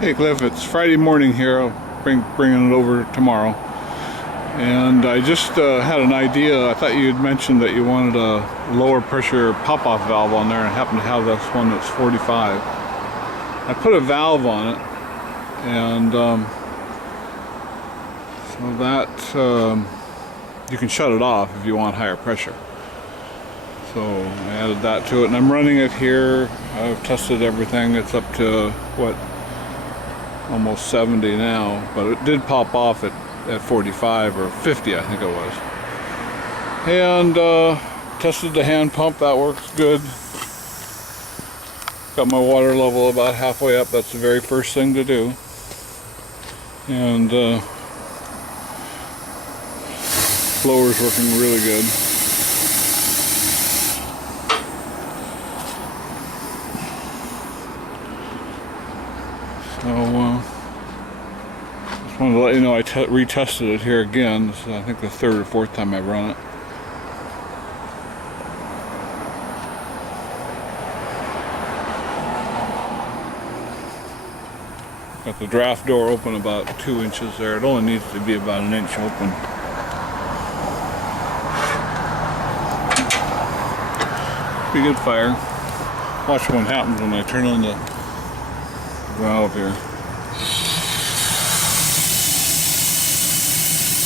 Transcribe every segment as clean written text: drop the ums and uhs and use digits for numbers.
Hey Cliff, it's Friday morning here. I'll bringing it over tomorrow. And I just had an idea. I thought you had mentioned that you wanted a lower pressure pop-off valve on there and happen to have this one that's 45. I put a valve on it, and so that you can shut it off if you want higher pressure. So I added that to it, and I'm running it here. I've tested everything. It's up to what, almost 70 now, but it did pop off at 45 or 50, I think it was. And tested the hand pump. That works good. Got my water level about halfway up. That's the very first thing to do. And blower's working really good. So just wanted to let you know I retested it here again. This is, I think, the third or fourth time I've run it. Got the draft door open about 2 inches there. It only needs to be about an inch open. Pretty good fire. Watch what happens when I turn on the valve here.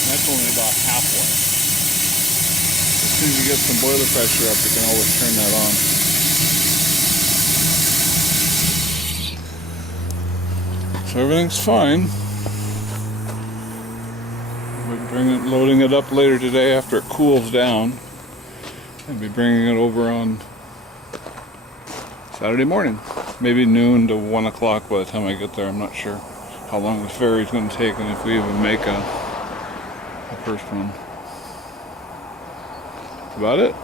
That's only about halfway. As soon as you get some boiler pressure up, you can always turn that on. So everything's fine. We'll be loading it up later today after it cools down. I'll be bringing it over on Saturday morning. Maybe noon to 1 o'clock by the time I get there. I'm not sure how long the ferry's going to take and if we even make a first one. That's about it.